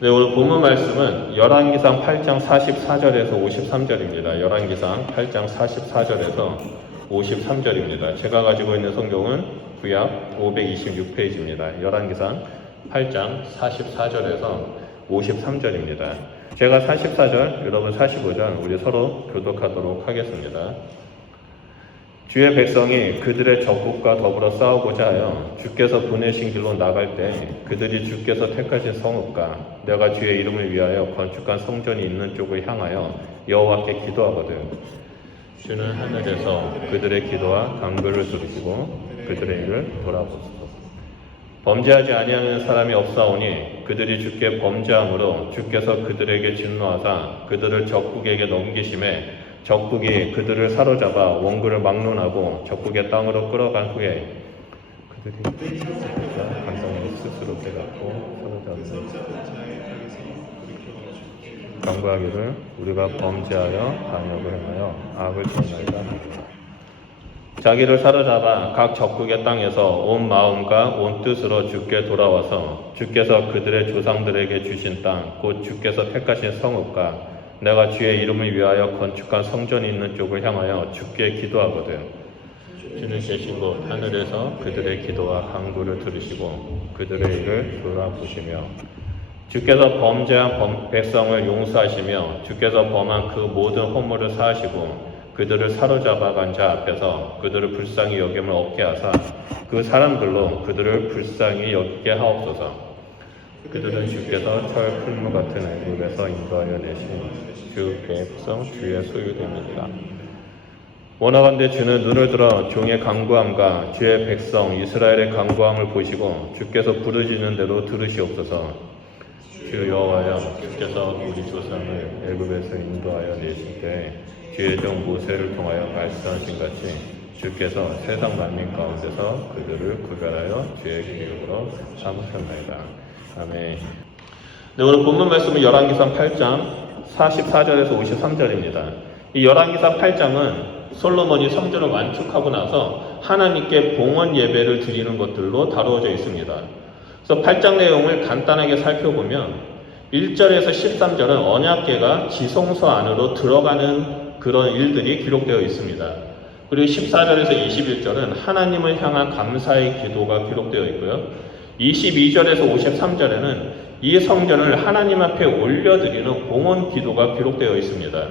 네, 오늘 본문 말씀은 열왕기상 8장 44절에서 53절입니다. 열왕기상 8장 44절에서 53절입니다. 제가 가지고 있는 성경은 구약 526페이지입니다. 열왕기상 8장 44절에서 53절입니다. 제가 44절, 여러분 45절 우리 서로 교독하도록 하겠습니다. 주의 백성이 그들의 적국과 더불어 싸우고자 하여 주께서 보내신 길로 나갈 때 그들이 주께서 택하신 성읍과 내가 주의 이름을 위하여 건축한 성전이 있는 쪽을 향하여 여호와께 기도하거든 주는 하늘에서 그들의 기도와 간구를 들으시고 그들의 일을 돌아보소서. 범죄하지 아니하는 사람이 없사오니 그들이 주께 범죄함으로 주께서 그들에게 진노하사 그들을 적국에게 넘기심에 적국이 그들을 사로잡아 원그를 막론하고 적국의 땅으로 끌어간 후에 그들이 간성을 스스로 깨닫고 사로잡는 간구하기를 우리가 범죄하여 반역을 행하여 악을 전하리라. 자기를 사로잡아 각 적국의 땅에서 온 마음과 온 뜻으로 주께 돌아와서 주께서 그들의 조상들에게 주신 땅 곧 주께서 택하신 성읍과 내가 주의 이름을 위하여 건축한 성전이 있는 쪽을 향하여 주께 기도하거든 주는 계신 곳 하늘에서 그들의 기도와 간구를 들으시고 그들의 일을 돌아보시며 주께서 범죄한 백성을 용서하시며 주께서 범한 그 모든 허물을 사하시고 그들을 사로잡아 간 자 앞에서 그들을 불쌍히 여김을 얻게 하사 그 사람들로 그들을 불쌍히 여기게 하옵소서. 그들은 주께서 철 풀무 같은 애굽에서 인도하여 내신 주 백성 주의 소유됩니다. 원하건대 주는 눈을 들어 종의 간구함과 주의 백성 이스라엘의 간구함을 보시고 주께서 부르시는 대로 들으시옵소서. 주 여호와여 주께서 우리 조상을 애굽에서 인도하여 내실 때 주의 종 모세를 통하여 말씀하신 같이 주께서 세상 만민 가운데서 그들을 구별하여 주의 기업으로 삼으셨나이다. 아멘. 네, 오늘 본문 말씀은 열왕기상 8장 44절에서 53절입니다. 이 열왕기상 8장은 솔로몬이 성전을 완축하고 나서 하나님께 봉헌 예배를 드리는 것들로 다루어져 있습니다. 그래서 8장 내용을 간단하게 살펴보면 1절에서 13절은 언약궤가 지성소 안으로 들어가는 그런 일들이 기록되어 있습니다. 그리고 14절에서 21절은 하나님을 향한 감사의 기도가 기록되어 있고요. 22절에서 53절에는 이 성전을 하나님 앞에 올려드리는 봉헌 기도가 기록되어 있습니다.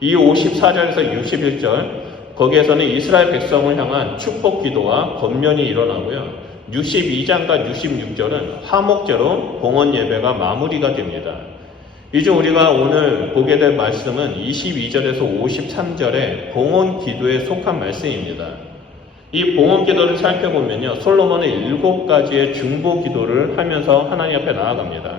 이 54절에서 61절 거기에서는 이스라엘 백성을 향한 축복 기도와 권면이 일어나고요. 62장과 66절은 화목제로 봉헌 예배가 마무리가 됩니다. 이제 우리가 오늘 보게 될 말씀은 22절에서 53절의 봉헌 기도에 속한 말씀입니다. 이 봉헌 기도를 살펴보면요, 솔로몬은 7가지의 중보 기도를 하면서 하나님 앞에 나아갑니다.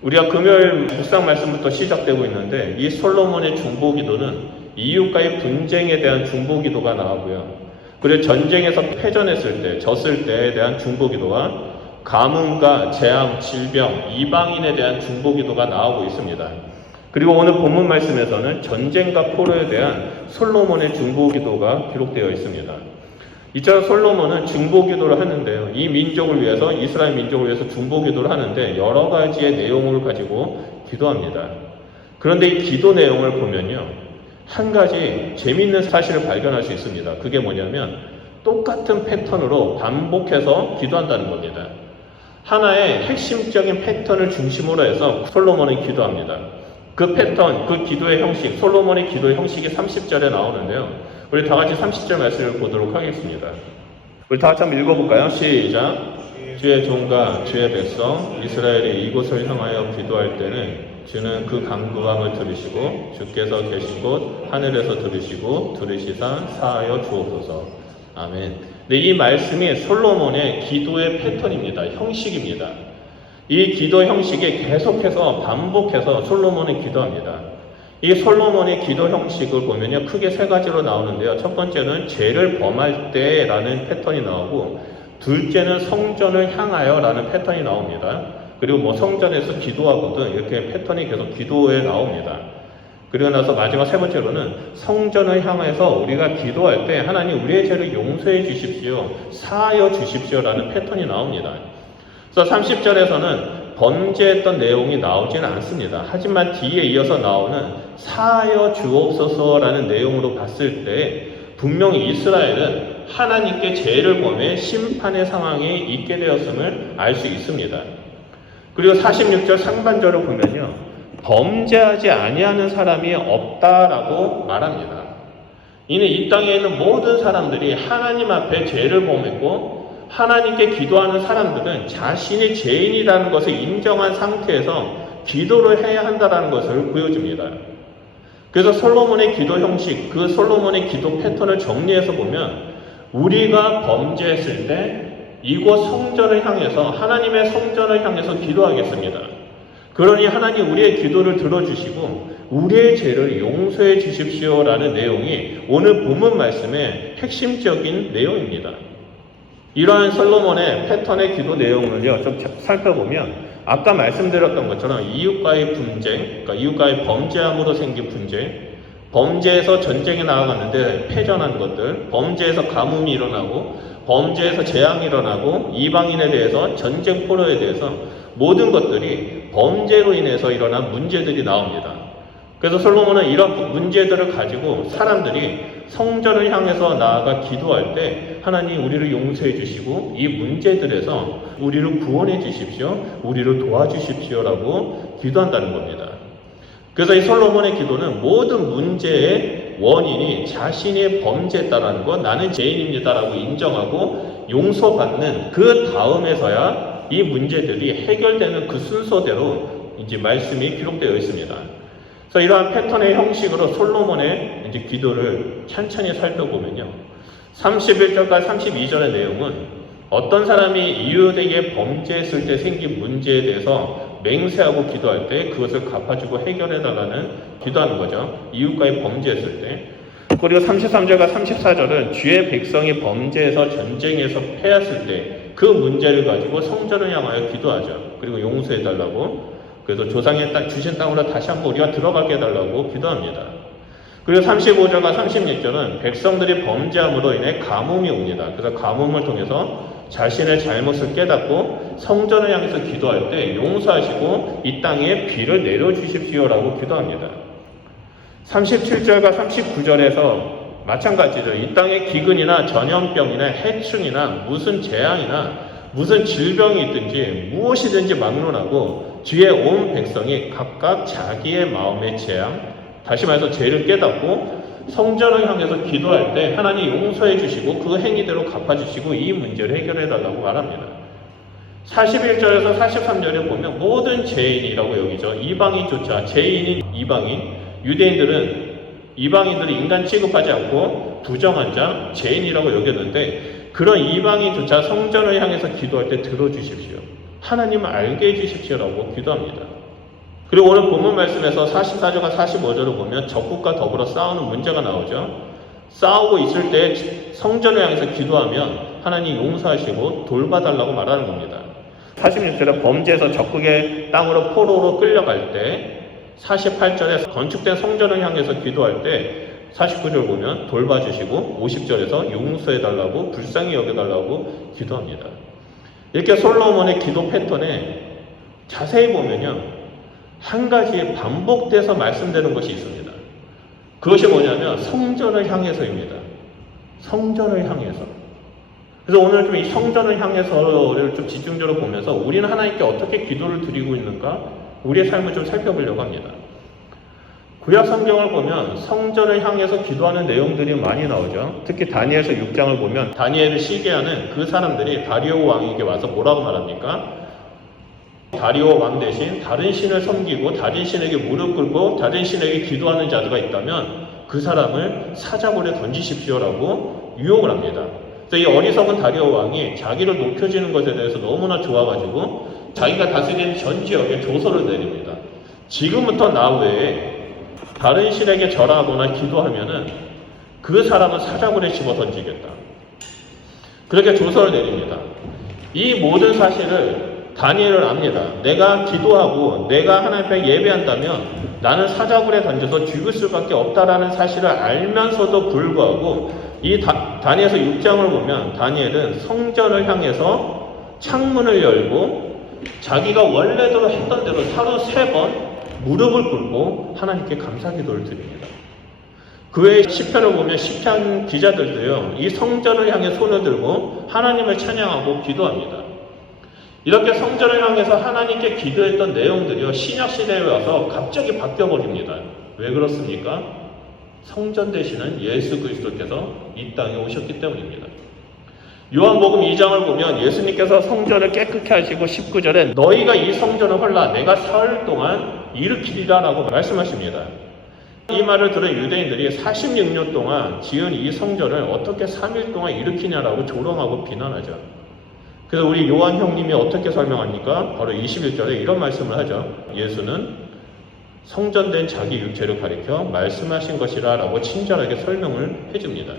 우리가 금요일 묵상 말씀부터 시작되고 있는데 이 솔로몬의 중보 기도는 이웃과의 분쟁에 대한 중보 기도가 나오고요. 그리고 전쟁에서 패전했을 때, 졌을 때에 대한 중보 기도와 가뭄과 재앙, 질병, 이방인에 대한 중보 기도가 나오고 있습니다. 그리고 오늘 본문 말씀에서는 전쟁과 포로에 대한 솔로몬의 중보 기도가 기록되어 있습니다. 이처럼 솔로몬은 중보 기도를 하는데요. 이 민족을 위해서, 이스라엘 민족을 위해서 중보 기도를 하는데 여러 가지의 내용을 가지고 기도합니다. 그런데 이 기도 내용을 보면요, 한 가지 재미있는 사실을 발견할 수 있습니다. 그게 뭐냐면 똑같은 패턴으로 반복해서 기도한다는 겁니다. 하나의 핵심적인 패턴을 중심으로 해서 솔로몬은 기도합니다. 그 패턴, 그 기도의 형식, 솔로몬의 기도의 형식이 30절에 나오는데요. 우리 다 같이 30절 말씀을 보도록 하겠습니다. 우리 다 같이 한번 읽어볼까요? 시작. 주의 종과 주의 백성 이스라엘이 이곳을 향하여 기도할 때는 주는 그 간구함을 들으시고 주께서 계신 곳 하늘에서 들으시사 사하여 주옵소서. 아멘. 네, 이 말씀이 솔로몬의 기도의 패턴입니다. 형식입니다. 이 기도 형식이 계속해서 반복해서 솔로몬은 기도합니다. 이 솔로몬의 기도 형식을 보면요, 크게 3가지로 나오는데요. 첫 번째는 죄를 범할 때라는 패턴이 나오고, 둘째는 성전을 향하여 라는 패턴이 나옵니다. 그리고 성전에서 기도하거든 이렇게 패턴이 계속 기도에 나옵니다. 그리고 나서 마지막 3번째로는 성전을 향해서 우리가 기도할 때 하나님 우리의 죄를 용서해 주십시오, 사하여 주십시오 라는 패턴이 나옵니다. 그래서 30절에서는 범죄했던 내용이 나오지는 않습니다. 하지만 뒤에 이어서 나오는 사하여 주옵소서라는 내용으로 봤을 때 분명히 이스라엘은 하나님께 죄를 범해 심판의 상황에 있게 되었음을 알 수 있습니다. 그리고 46절 상반절을 보면요, 범죄하지 아니하는 사람이 없다라고 말합니다. 이는 이 땅에 있는 모든 사람들이 하나님 앞에 죄를 범했고 하나님께 기도하는 사람들은 자신이 죄인이라는 것을 인정한 상태에서 기도를 해야 한다는 것을 보여줍니다. 그래서 솔로몬의 기도 형식, 그 솔로몬의 기도 패턴을 정리해서 보면 우리가 범죄했을 때 이곳 성전을 향해서, 하나님의 성전을 향해서 기도하겠습니다. 그러니 하나님 우리의 기도를 들어주시고 우리의 죄를 용서해 주십시오라는 내용이 오늘 본문 말씀의 핵심적인 내용입니다. 이러한 솔로몬의 패턴의 기도 내용을요, 좀 살펴보면 아까 말씀드렸던 것처럼 이웃과의 분쟁, 그러니까 이웃과의 범죄함으로 생긴 분쟁, 범죄에서 전쟁에 나아갔는데 패전한 것들, 범죄에서 가뭄이 일어나고 범죄에서 재앙이 일어나고 이방인에 대해서 전쟁 포로에 대해서 모든 것들이 범죄로 인해서 일어난 문제들이 나옵니다. 그래서 솔로몬은 이런 문제들을 가지고 사람들이 성전을 향해서 나아가 기도할 때 하나님 우리를 용서해 주시고 이 문제들에서 우리를 구원해 주십시오, 우리를 도와주십시오라고 기도한다는 겁니다. 그래서 이 솔로몬의 기도는 모든 문제의 원인이 자신의 범죄했다라는 것, 나는 죄인입니다라고 인정하고 용서받는 그 다음에서야 이 문제들이 해결되는 그 순서대로 이제 말씀이 기록되어 있습니다. 그래서 이러한 패턴의 형식으로 솔로몬의 이제 기도를 천천히 살펴보면요, 31절과 32절의 내용은 어떤 사람이 이웃에게 범죄했을 때 생긴 문제에 대해서 맹세하고 기도할 때 그것을 갚아주고 해결해달라는 기도하는 거죠. 이웃과의 범죄했을 때. 그리고 33절과 34절은 주의 백성이 범죄에서 전쟁에서 패했을 때 그 문제를 가지고 성전을 향하여 기도하죠. 그리고 용서해달라고, 그래서 조상의 주신 땅으로 다시 한번 우리가 들어가게 해달라고 기도합니다. 그리고 35절과 36절은 백성들이 범죄함으로 인해 가뭄이 옵니다. 그래서 가뭄을 통해서 자신의 잘못을 깨닫고 성전을 향해서 기도할 때 용서하시고 이 땅에 비를 내려주십시오라고 기도합니다. 37절과 39절에서 마찬가지죠. 이 땅에 기근이나 전염병이나 해충이나 무슨 재앙이나 무슨 질병이 있든지 무엇이든지 막론하고 뒤에 온 백성이 각각 자기의 마음의 재앙, 다시 말해서 죄를 깨닫고 성전을 향해서 기도할 때 하나님 용서해 주시고 그 행위대로 갚아주시고 이 문제를 해결해 달라고 말합니다. 41절에서 43절에 보면 모든 죄인이라고 여기죠. 이방인조차, 죄인인 이방인, 유대인들은 이방인들을 인간 취급하지 않고 부정한 자, 죄인이라고 여겼는데 그런 이방인조차 성전을 향해서 기도할 때 들어주십시오, 하나님을 알게 해주십시오라고 기도합니다. 그리고 오늘 본문 말씀에서 44절과 45절을 보면 적국과 더불어 싸우는 문제가 나오죠. 싸우고 있을 때 성전을 향해서 기도하면 하나님 용서하시고 돌봐달라고 말하는 겁니다. 46절에 범죄에서 적국의 땅으로 포로로 끌려갈 때, 48절에 건축된 성전을 향해서 기도할 때 49절 보면 돌봐주시고 50절에서 용서해달라고, 불쌍히 여겨달라고 기도합니다. 이렇게 솔로몬의 기도 패턴에 자세히 보면요, 한 가지 반복돼서 말씀되는 것이 있습니다. 그것이 뭐냐면 성전을 향해서입니다. 성전을 향해서. 그래서 오늘 좀 이 성전을 향해서를 좀 집중적으로 보면서 우리는 하나님께 어떻게 기도를 드리고 있는가, 우리의 삶을 좀 살펴보려고 합니다. 구약 성경을 보면 성전을 향해서 기도하는 내용들이 많이 나오죠. 특히 다니엘서 6장을 보면 다니엘을 시기하는 그 사람들이 다리오 왕에게 와서 뭐라고 말합니까? 다리오 왕 대신 다른 신을 섬기고 다른 신에게 무릎 꿇고 다른 신에게 기도하는 자들가 있다면 그 사람을 사자굴에 던지십시오라고 유혹을 합니다. 그래서 이 어리석은 다리오 왕이 자기를 높여지는 것에 대해서 너무나 좋아가지고 자기가 다스리는 전 지역에 조서를 내립니다. 지금부터 나 외에 다른 신에게 절하거나 기도하면은 그 사람은 사자굴에 집어 던지겠다. 그렇게 조서를 내립니다. 이 모든 사실을 다니엘은 압니다. 내가 기도하고 내가 하나님 앞에 예배한다면 나는 사자굴에 던져서 죽을 수밖에 없다라는 사실을 알면서도 불구하고 이 다니엘서 6장을 보면 다니엘은 성전을 향해서 창문을 열고 자기가 원래대로 했던 대로 하루 3번 무릎을 꿇고 하나님께 감사기도를 드립니다. 그 외에 시편을 보면 시편 기자들도요, 이 성전을 향해 손을 들고 하나님을 찬양하고 기도합니다. 이렇게 성전을 향해서 하나님께 기도했던 내용들이요, 신약시대에 와서 갑자기 바뀌어버립니다. 왜 그렇습니까? 성전 되시는 예수 그리스도께서 이 땅에 오셨기 때문입니다. 요한복음 2장을 보면 예수님께서 성전을 깨끗게 하시고 19절에 너희가 이 성전을 헐라 내가 사흘 동안 일으키리라 라고 말씀하십니다. 이 말을 들은 유대인들이 46년 동안 지은 이 성전을 어떻게 3일 동안 일으키냐라고 조롱하고 비난하죠. 그래서 우리 요한 형님이 어떻게 설명합니까? 바로 21절에 이런 말씀을 하죠. 예수는 성전된 자기 육체를 가리켜 말씀하신 것이라 라고 친절하게 설명을 해줍니다.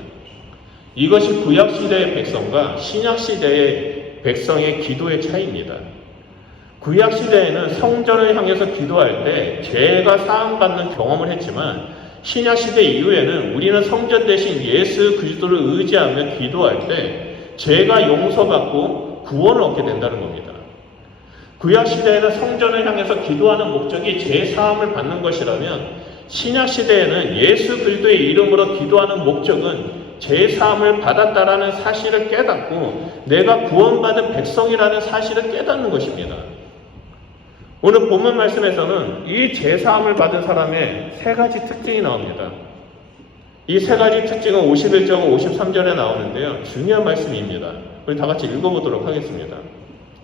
이것이 구약시대의 백성과 신약시대의 백성의 기도의 차이입니다. 구약시대에는 성전을 향해서 기도할 때 죄가 사함받는 경험을 했지만 신약시대 이후에는 우리는 성전 대신 예수 그리스도를 의지하며 기도할 때 죄가 용서받고 구원을 얻게 된다는 겁니다. 구약시대에는 성전을 향해서 기도하는 목적이 죄 사함을 받는 것이라면 신약시대에는 예수 그리스도의 이름으로 기도하는 목적은 죄 사함을 받았다라는 사실을 깨닫고 내가 구원받은 백성이라는 사실을 깨닫는 것입니다. 오늘 본문 말씀에서는 이 죄 사함을 받은 사람의 3가지 특징이 나옵니다. 이 3가지 특징은 51절, 53절에 나오는데요. 중요한 말씀입니다. 우리 다 같이 읽어보도록 하겠습니다.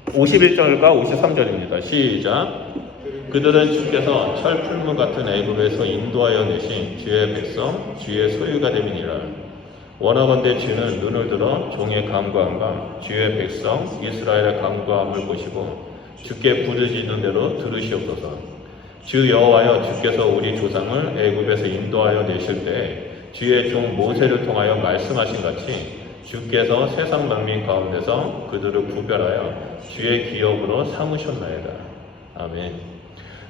51절과 53절입니다. 시작. 그들은 주께서 철풀무 같은 애굽에서 인도하여 내신 주의 백성, 주의 소유가 됨이니라. 원하건대 주는 눈을 들어 종의 간구함과 주의 백성 이스라엘의 간구함을 보시고 주께 부르짖는 대로 들으시옵소서. 주 여호와여 주께서 우리 조상을 애굽에서 인도하여 내실 때 주의 종 모세를 통하여 말씀하신 같이 주께서 세상 만민 가운데서 그들을 구별하여 주의 기업으로 삼으셨나이다. 아멘.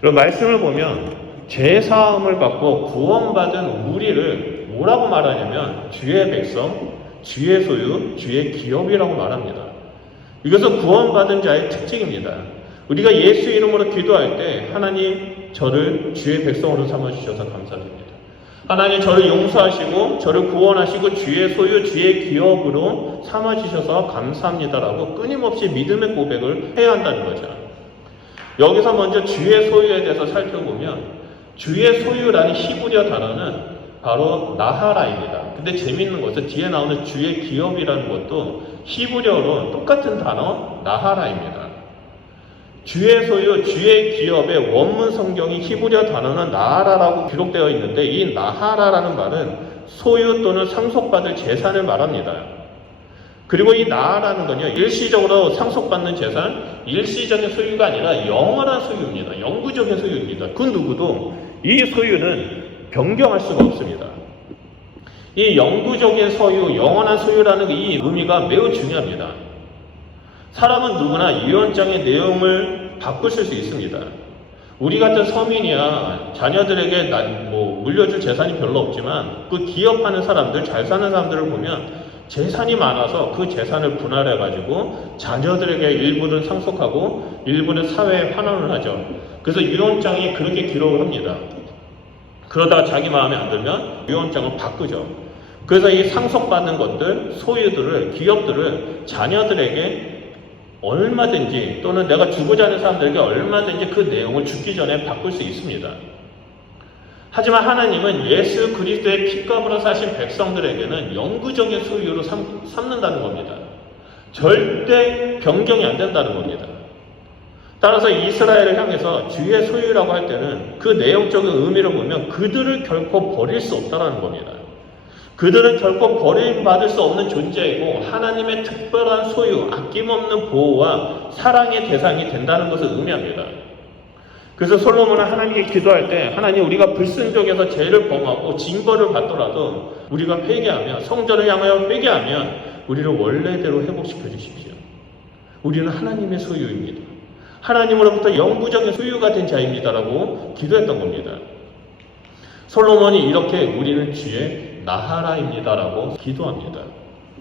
그럼 말씀을 보면 죄 사함을 받고 구원받은 우리를 뭐라고 말하냐면 주의 백성, 주의 소유, 주의 기업이라고 말합니다. 이것은 구원받은 자의 특징입니다. 우리가 예수 이름으로 기도할 때 하나님 저를 주의 백성으로 삼아주셔서 감사드립니다. 하나님 저를 용서하시고 저를 구원하시고 주의 소유, 주의 기업으로 삼아주셔서 감사합니다라고 끊임없이 믿음의 고백을 해야 한다는 거죠. 여기서 먼저 주의 소유에 대해서 살펴보면 주의 소유라는 히브리어 단어는 바로 나하라입니다. 근데 재밌는 것은 뒤에 나오는 주의 기업이라는 것도 히브리어로 똑같은 단어 나하라입니다. 주의 소유, 주의 기업의 원문 성경이 히브리어 단어는 나하라라고 기록되어 있는데 이 나하라라는 말은 소유 또는 상속받을 재산을 말합니다. 그리고 이 나하라는 건요, 일시적으로 상속받는 재산, 일시적인 소유가 아니라 영원한 소유입니다. 영구적인 소유입니다. 그 누구도 이 소유는 변경할 수가 없습니다. 이 영구적인 소유, 영원한 소유라는 이 의미가 매우 중요합니다. 사람은 누구나 유언장의 내용을 바꾸실 수 있습니다. 우리 같은 서민이야 자녀들에게 물려줄 재산이 별로 없지만 그 기업하는 사람들, 잘 사는 사람들을 보면 재산이 많아서 그 재산을 분할해가지고 자녀들에게 일부는 상속하고 일부는 사회에 환원을 하죠. 그래서 유언장이 그렇게 기록을 합니다. 그러다가 자기 마음에 안 들면 유언장을 바꾸죠. 그래서 이 상속받는 것들, 소유들을, 기업들을 자녀들에게 얼마든지 또는 내가 주고자 하는 사람들에게 얼마든지 그 내용을 죽기 전에 바꿀 수 있습니다. 하지만 하나님은 예수 그리스도의 피값으로 사신 백성들에게는 영구적인 소유로 삼는다는 겁니다. 절대 변경이 안 된다는 겁니다. 따라서 이스라엘을 향해서 주의 소유라고 할 때는 그 내용적인 의미를 보면 그들을 결코 버릴 수 없다는 겁니다. 그들은 결코 버림받을 수 없는 존재이고 하나님의 특별한 소유, 아낌없는 보호와 사랑의 대상이 된다는 것을 의미합니다. 그래서 솔로몬은 하나님께 기도할 때 하나님 우리가 불순종해서 죄를 범하고 징벌을 받더라도 우리가 회개하며 성전을 향하여 회개하면 우리를 원래대로 회복시켜 주십시오. 우리는 하나님의 소유입니다. 하나님으로부터 영구적인 소유가 된 자입니다라고 기도했던 겁니다. 솔로몬이 이렇게 우리는 주의 나하라입니다라고 기도합니다.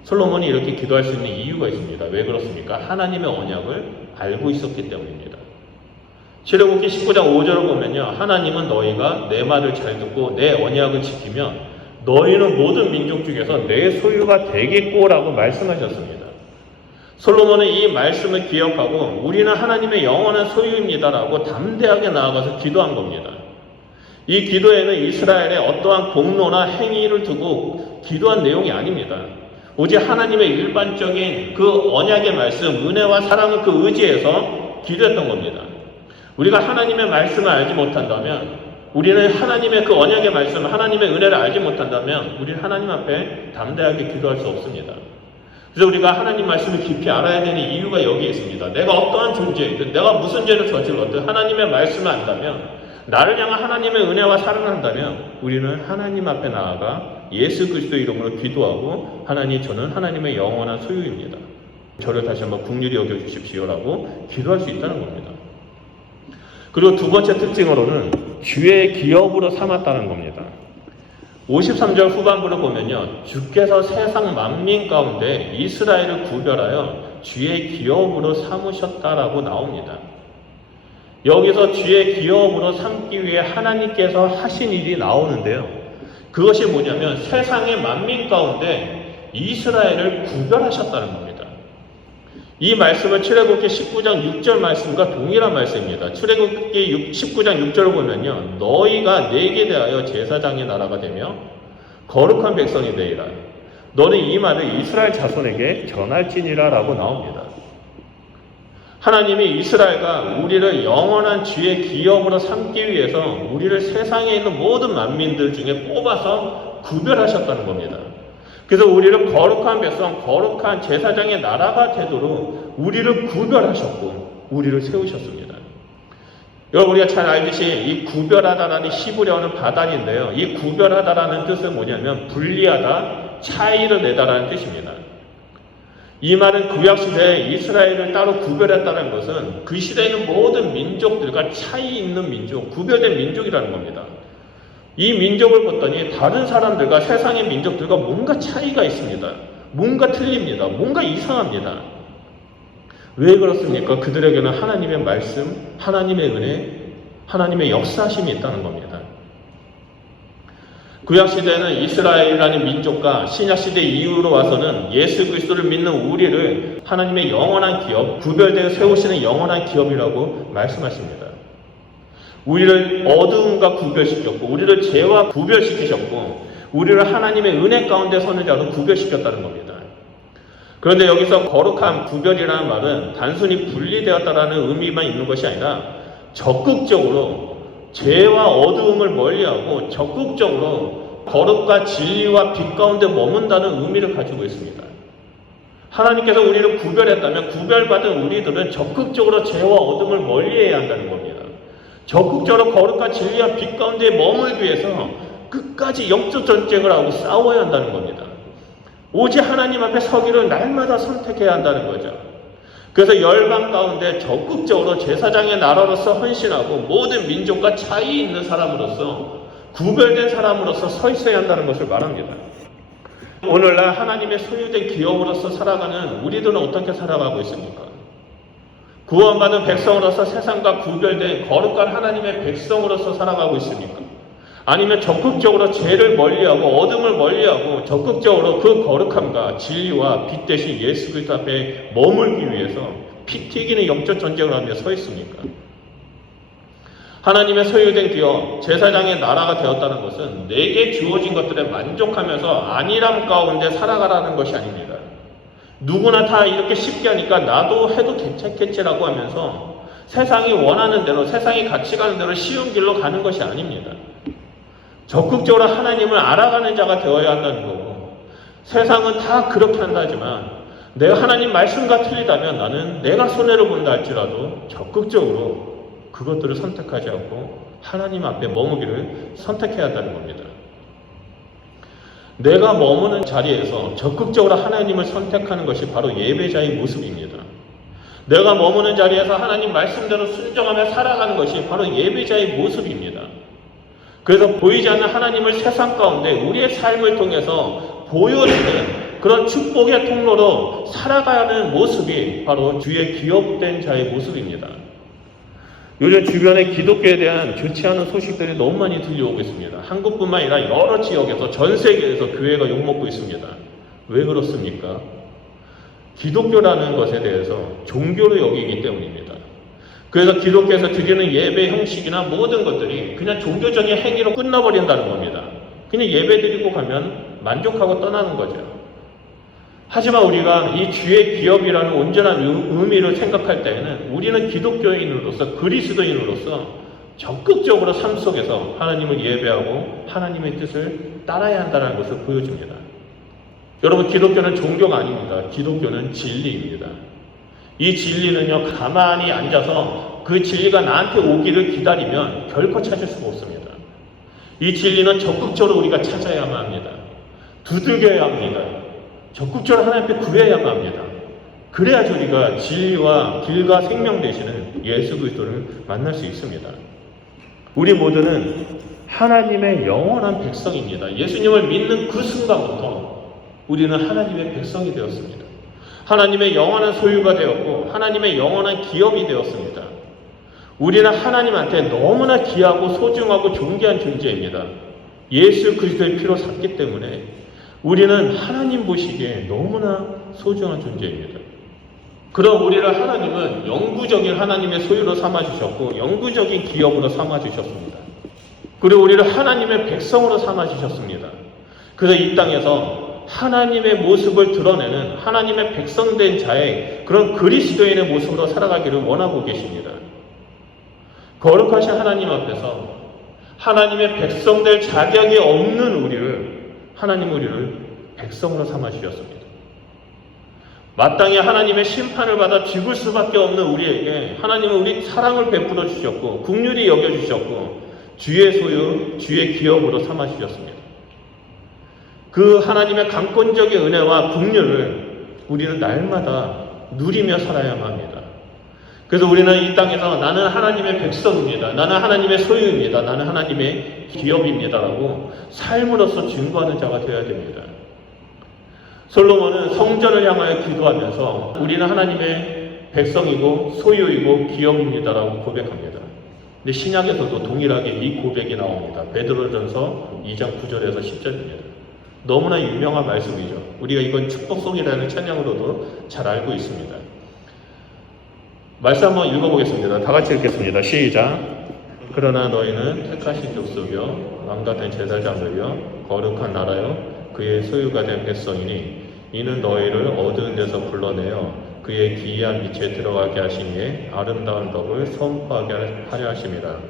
솔로몬이 이렇게 기도할 수 있는 이유가 있습니다. 왜 그렇습니까? 하나님의 언약을 알고 있었기 때문입니다. 출애굽기 19장 5절을 보면요, 하나님은 너희가 내 말을 잘 듣고 내 언약을 지키면 너희는 모든 민족 중에서 내 소유가 되겠고라고 말씀하셨습니다. 솔로몬은 이 말씀을 기억하고 우리는 하나님의 영원한 소유입니다라고 담대하게 나아가서 기도한 겁니다. 이 기도에는 이스라엘의 어떠한 공로나 행위를 두고 기도한 내용이 아닙니다. 오직 하나님의 일반적인 그 언약의 말씀, 은혜와 사랑을 그 의지해서 기도했던 겁니다. 우리가 하나님의 말씀을 알지 못한다면, 우리는 하나님의 그 언약의 말씀, 하나님의 은혜를 알지 못한다면 우리는 하나님 앞에 담대하게 기도할 수 없습니다. 그래서 우리가 하나님 말씀을 깊이 알아야 되는 이유가 여기에 있습니다. 내가 어떠한 존재이든, 내가 무슨 죄를 저질렀든 하나님의 말씀을 안다면, 나를 향한 하나님의 은혜와 사랑을 한다면 우리는 하나님 앞에 나아가 예수 그리스도 이름으로 기도하고, 하나님, 저는 하나님의 영원한 소유입니다, 저를 다시 한번 긍휼히 여겨주십시오라고 기도할 수 있다는 겁니다. 그리고 두 번째 특징으로는 주의 기업으로 삼았다는 겁니다. 53절 후반부를 보면요, 주께서 세상 만민 가운데 이스라엘을 구별하여 주의 기업으로 삼으셨다라고 나옵니다. 여기서 주의 기업으로 삼기 위해 하나님께서 하신 일이 나오는데요, 그것이 뭐냐면 세상의 만민 가운데 이스라엘을 구별하셨다는 겁니다. 이 말씀은 출애굽기 19장 6절 말씀과 동일한 말씀입니다. 출애굽기 19장 6절을 보면요, 너희가 내게 대하여 제사장의 나라가 되며 거룩한 백성이 되리라. 너는 이 말을 이스라엘 자손에게 전할지니라 라고 나옵니다. 하나님이 이스라엘과 우리를 영원한 주의 기업으로 삼기 위해서 우리를 세상에 있는 모든 만민들 중에 뽑아서 구별하셨다는 겁니다. 그래서 우리를 거룩한 백성, 거룩한 제사장의 나라가 되도록 우리를 구별하셨고 우리를 세우셨습니다. 여러분, 우리가 잘 알듯이 이 구별하다라는 히브리어는 바단인데요, 이 구별하다라는 뜻은 뭐냐면 분리하다, 차이를 내다라는 뜻입니다. 이 말은 구약시대에 이스라엘을 따로 구별했다는 것은 그 시대에 있는 모든 민족들과 차이 있는 민족, 구별된 민족이라는 겁니다. 이 민족을 봤더니 다른 사람들과, 세상의 민족들과 뭔가 차이가 있습니다. 뭔가 틀립니다. 뭔가 이상합니다. 왜 그렇습니까? 그들에게는 하나님의 말씀, 하나님의 은혜, 하나님의 역사심이 있다는 겁니다. 구약시대에는 이스라엘이라는 민족과 신약시대 이후로 와서는 예수 그리스도를 믿는 우리를 하나님의 영원한 기업, 구별되어 세우시는 영원한 기업이라고 말씀하십니다. 우리를 어두움과 구별시켰고, 우리를 죄와 구별시키셨고, 우리를 하나님의 은혜 가운데 서는 자로 구별시켰다는 겁니다. 그런데 여기서 거룩한 구별이라는 말은 단순히 분리되었다라는 의미만 있는 것이 아니라 적극적으로 죄와 어두움을 멀리하고 적극적으로 거룩과 진리와 빛 가운데 머문다는 의미를 가지고 있습니다. 하나님께서 우리를 구별했다면 구별받은 우리들은 적극적으로 죄와 어둠을 멀리해야 한다는 겁니다. 적극적으로 거룩과 진리와 빛 가운데 머물기 위해서 끝까지 영적 전쟁을 하고 싸워야 한다는 겁니다. 오직 하나님 앞에 서기를 날마다 선택해야 한다는 거죠. 그래서 열방 가운데 적극적으로 제사장의 나라로서 헌신하고 모든 민족과 차이 있는 사람으로서, 구별된 사람으로서 서 있어야 한다는 것을 말합니다. 오늘날 하나님의 소유된 기업으로서 살아가는 우리들은 어떻게 살아가고 있습니까? 구원받은 백성으로서 세상과 구별된 거룩한 하나님의 백성으로서 살아가고 있습니까? 아니면 적극적으로 죄를 멀리하고 어둠을 멀리하고 적극적으로 그 거룩함과 진리와 빛 대신 예수 그리스도 앞에 머물기 위해서 피 튀기는 영적 전쟁을 하며 서 있습니까? 하나님의 소유된 기업, 제사장의 나라가 되었다는 것은 내게 주어진 것들에 만족하면서 안일함 가운데 살아가라는 것이 아닙니다. 누구나 다 이렇게 쉽게 하니까 나도 해도 괜찮겠지라고 하면서 세상이 원하는 대로, 세상이 같이 가는 대로 쉬운 길로 가는 것이 아닙니다. 적극적으로 하나님을 알아가는 자가 되어야 한다는 거고, 세상은 다 그렇게 한다지만 내가 하나님 말씀과 틀리다면 나는 내가 손해를 본다 할지라도 적극적으로 그것들을 선택하지 않고 하나님 앞에 머무기를 선택해야 한다는 겁니다. 내가 머무는 자리에서 적극적으로 하나님을 선택하는 것이 바로 예배자의 모습입니다. 내가 머무는 자리에서 하나님 말씀대로 순종하며 살아가는 것이 바로 예배자의 모습입니다. 그래서 보이지 않는 하나님을 세상 가운데 우리의 삶을 통해서 보여주는 그런 축복의 통로로 살아가는 모습이 바로 주의 기업된 자의 모습입니다. 요즘 주변에 기독교에 대한 좋지 않은 소식들이 너무 많이 들려오고 있습니다. 한국뿐만 아니라 여러 지역에서 전 세계에서 교회가 욕먹고 있습니다. 왜 그렇습니까? 기독교라는 것에 대해서 종교로 여기기 때문입니다. 그래서 기독교에서 드리는 예배 형식이나 모든 것들이 그냥 종교적인 행위로 끝나버린다는 겁니다. 그냥 예배 드리고 가면 만족하고 떠나는 거죠. 하지만 우리가 이 주의 기업이라는 온전한 의미를 생각할 때에는 우리는 기독교인으로서 그리스도인으로서 적극적으로 삶 속에서 하나님을 예배하고 하나님의 뜻을 따라야 한다는 것을 보여줍니다. 여러분, 기독교는 종교가 아닙니다. 기독교는 진리입니다. 이 진리는요, 가만히 앉아서 그 진리가 나한테 오기를 기다리면 결코 찾을 수가 없습니다. 이 진리는 적극적으로 우리가 찾아야만 합니다. 두들겨야 합니다. 적극적으로 하나님 앞에 구해야만 합니다. 그래야 우리가 진리와 길과 생명 되시는 예수 그리스도를 만날 수 있습니다. 우리 모두는 하나님의 영원한 백성입니다. 예수님을 믿는 그 순간부터 우리는 하나님의 백성이 되었습니다. 하나님의 영원한 소유가 되었고 하나님의 영원한 기업이 되었습니다. 우리는 하나님한테 너무나 귀하고 소중하고 존귀한 존재입니다. 예수 그리스도의 피로 샀기 때문에 우리는 하나님 보시기에 너무나 소중한 존재입니다. 그럼 우리를 하나님은 영구적인 하나님의 소유로 삼아주셨고 영구적인 기업으로 삼아주셨습니다. 그리고 우리를 하나님의 백성으로 삼아주셨습니다. 그래서 이 땅에서 하나님의 모습을 드러내는 하나님의 백성된 자의 그런 그리스도인의 모습으로 살아가기를 원하고 계십니다. 거룩하신 하나님 앞에서 하나님의 백성될 자격이 없는 하나님 우리를 백성으로 삼아주셨습니다. 마땅히 하나님의 심판을 받아 죽을 수밖에 없는 우리에게 하나님은 우리 사랑을 베풀어 주셨고 긍휼히 여겨주셨고 주의 소유, 주의 기업으로 삼아주셨습니다. 그 하나님의 강권적인 은혜와 긍휼을 우리는 날마다 누리며 살아야만 합니다. 그래서 우리는 이 땅에서 나는 하나님의 백성입니다. 나는 하나님의 소유입니다. 나는 하나님의 기업입니다라고 삶으로서 증거하는 자가 되어야 됩니다. 솔로몬은 성전을 향하여 기도하면서 우리는 하나님의 백성이고 소유이고 기업입니다라고 고백합니다. 근데 신약에서도 동일하게 이 고백이 나옵니다. 베드로전서 2장 9절에서 10절입니다. 너무나 유명한 말씀이죠. 우리가 이건 축복송이라는 찬양으로도 잘 알고 있습니다. 말씀 한번 읽어보겠습니다. 다 같이 읽겠습니다. 시작. 그러나 너희는 택하신 족속이요 왕같은 제사장들이요 거룩한 나라요 그의 소유가 된 백성이니 이는 너희를 어두운 데서 불러내어 그의 기이한 빛에 들어가게 하시니에 아름다운 덕을 선포하게 하려 하심이라.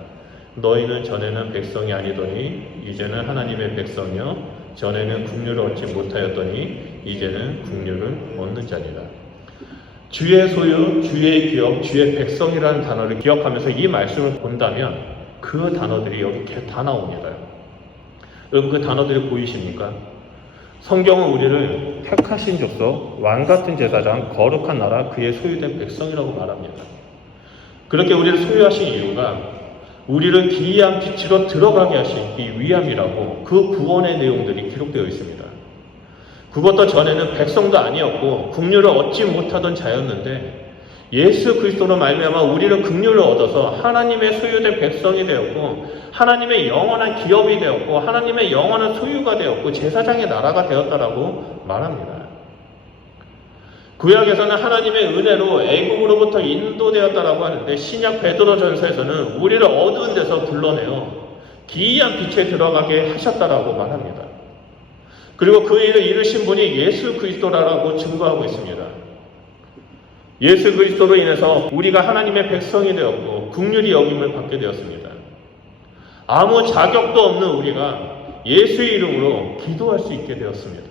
너희는 전에는 백성이 아니더니 이제는 하나님의 백성이요 전에는 긍휼을 얻지 못하였더니 이제는 긍휼을 얻는 자니라. 주의 소유, 주의 기업, 주의 백성이라는 단어를 기억하면서 이 말씀을 본다면 그 단어들이 여기 다 나옵니다. 여러분, 그 단어들이 보이십니까? 성경은 우리를 택하신 족속, 왕같은 제사장, 거룩한 나라, 그의 소유된 백성이라고 말합니다. 그렇게 우리를 소유하신 이유가 우리를 기이한 빛으로 들어가게 하시기 위함이라고 그 구원의 내용들이 기록되어 있습니다. 그것도 전에는 백성도 아니었고 긍휼을 얻지 못하던 자였는데 예수 그리스도로 말미암아 우리는 긍휼을 얻어서 하나님의 소유된 백성이 되었고 하나님의 영원한 기업이 되었고 하나님의 영원한 소유가 되었고 제사장의 나라가 되었다라고 말합니다. 구약에서는 하나님의 은혜로 애국으로부터 인도되었다라고 하는데 신약 베드로전서에서는 우리를 어두운 데서 불러내어 기이한 빛에 들어가게 하셨다라고 말합니다. 그리고 그 일을 이루신 분이 예수 그리스도라고 증거하고 있습니다. 예수 그리스도로 인해서 우리가 하나님의 백성이 되었고 긍휼히 여김을 받게 되었습니다. 아무 자격도 없는 우리가 예수의 이름으로 기도할 수 있게 되었습니다.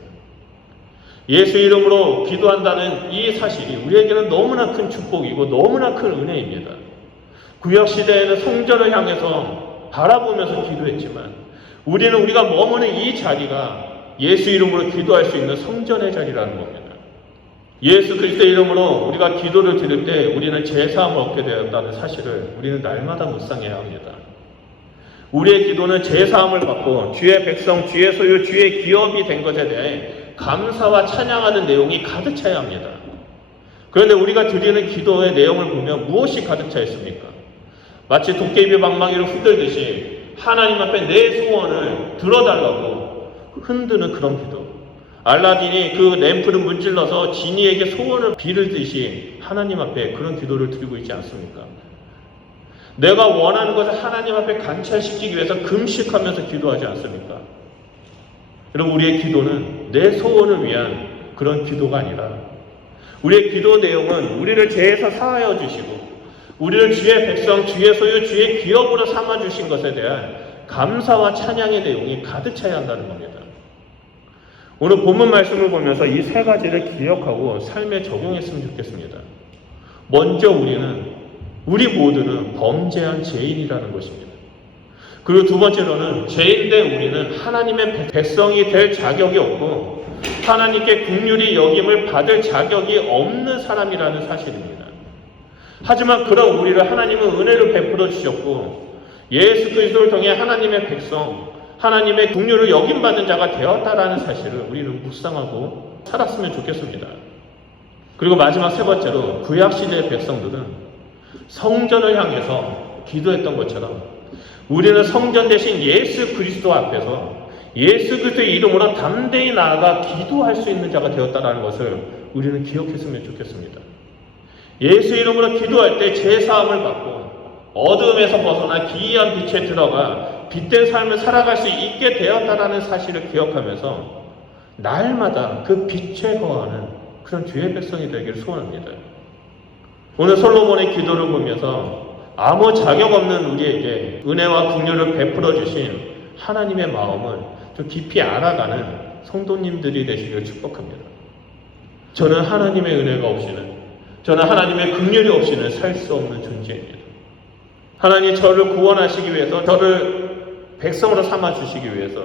예수 이름으로 기도한다는 이 사실이 우리에게는 너무나 큰 축복이고 너무나 큰 은혜입니다. 구약시대에는 성전을 향해서 바라보면서 기도했지만 우리는 우리가 머무는 이 자리가 예수 이름으로 기도할 수 있는 성전의 자리라는 겁니다. 예수 그리스도 이름으로 우리가 기도를 드릴 때 우리는 제사함을 얻게 되었다는 사실을 우리는 날마다 묵상해야 합니다. 우리의 기도는 제사함을 받고 주의 백성, 주의 소유, 주의 기업이 된 것에 대해 감사와 찬양하는 내용이 가득 차야 합니다. 그런데 우리가 드리는 기도의 내용을 보면 무엇이 가득 차 있습니까? 마치 도깨비 방망이를 흔들듯이 하나님 앞에 내 소원을 들어달라고 흔드는 그런 기도. 알라딘이 그 램프를 문질러서 지니에게 소원을 비르듯이 하나님 앞에 그런 기도를 드리고 있지 않습니까? 내가 원하는 것을 하나님 앞에 관찰시키기 위해서 금식하면서 기도하지 않습니까? 여러분, 우리의 기도는 내 소원을 위한 그런 기도가 아니라 우리의 기도 내용은 우리를 죄에서 사하여 주시고 우리를 주의 백성, 주의 소유, 주의 기업으로 삼아주신 것에 대한 감사와 찬양의 내용이 가득 차야 한다는 겁니다. 오늘 본문 말씀을 보면서 이 세 가지를 기억하고 삶에 적용했으면 좋겠습니다. 먼저 우리 모두는 범죄한 죄인이라는 것입니다. 그리고 두 번째로는 죄인된 우리는 하나님의 백성이 될 자격이 없고 하나님께 긍휼히 여김을 받을 자격이 없는 사람이라는 사실입니다. 하지만 그런 우리를 하나님은 은혜를 베풀어 주셨고 예수 그리스도를 통해 하나님의 백성, 하나님의 긍휼을 여김받은 자가 되었다라는 사실을 우리는 묵상하고 살았으면 좋겠습니다. 그리고 마지막 세 번째로 구약시대의 백성들은 성전을 향해서 기도했던 것처럼 우리는 성전 대신 예수 그리스도 앞에서 예수 그리스도의 이름으로 담대히 나아가 기도할 수 있는 자가 되었다는 것을 우리는 기억했으면 좋겠습니다. 예수 이름으로 기도할 때 죄사함을 받고 어둠에서 벗어나 기이한 빛에 들어가 빛된 삶을 살아갈 수 있게 되었다는 사실을 기억하면서 날마다 그 빛에 거하는 그런 주의 백성이 되기를 소원합니다. 오늘 솔로몬의 기도를 보면서 아무 자격 없는 우리에게 은혜와 긍휼을 베풀어 주신 하나님의 마음을 좀 깊이 알아가는 성도님들이 되시기를 축복합니다. 저는 하나님의 은혜가 없이는, 저는 하나님의 긍휼이 없이는 살 수 없는 존재입니다. 하나님 저를 구원하시기 위해서, 저를 백성으로 삼아주시기 위해서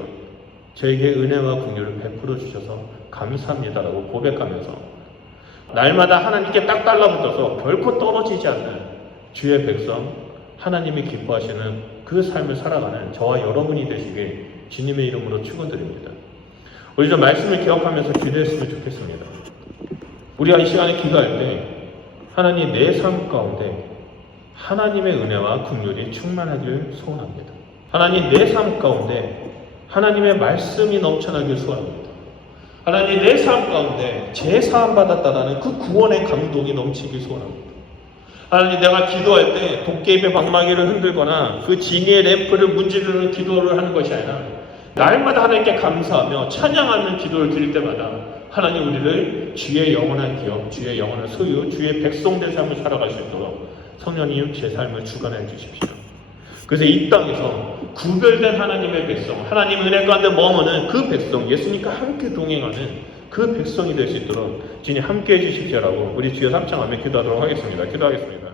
저에게 은혜와 긍휼을 베풀어 주셔서 감사합니다라고 고백하면서 날마다 하나님께 딱 달라붙어서 결코 떨어지지 않는 주의 백성, 하나님이 기뻐하시는 그 삶을 살아가는 저와 여러분이 되시길 주님의 이름으로 축원드립니다. 우리 좀 말씀을 기억하면서 기도했으면 좋겠습니다. 우리가 이 시간에 기도할 때 하나님 내 삶 가운데 하나님의 은혜와 긍휼이 충만하길 소원합니다. 하나님 내 삶 가운데 하나님의 말씀이 넘쳐나길 소원합니다. 하나님 내 삶 가운데 제 사함 받았다라는 그 구원의 감동이 넘치길 소원합니다. 하나님 내가 기도할 때 도깨비의 방망이를 흔들거나 그 지니의 램프를 문지르는 기도를 하는 것이 아니라 날마다 하나님께 감사하며 찬양하는 기도를 드릴 때마다 하나님 우리를 주의 영원한 기업, 주의 영원한 소유, 주의 백성된 삶을 살아갈 수 있도록 성령님 제 삶을 주관해 주십시오. 그래서 이 땅에서 구별된 하나님의 백성, 하나님 은혜 가운데 머무는 그 백성, 예수님과 함께 동행하는 그 백성이 될 수 있도록 주님 함께 해주십시오라고 우리 주여 삼창하며 기도하도록 하겠습니다. 기도하겠습니다.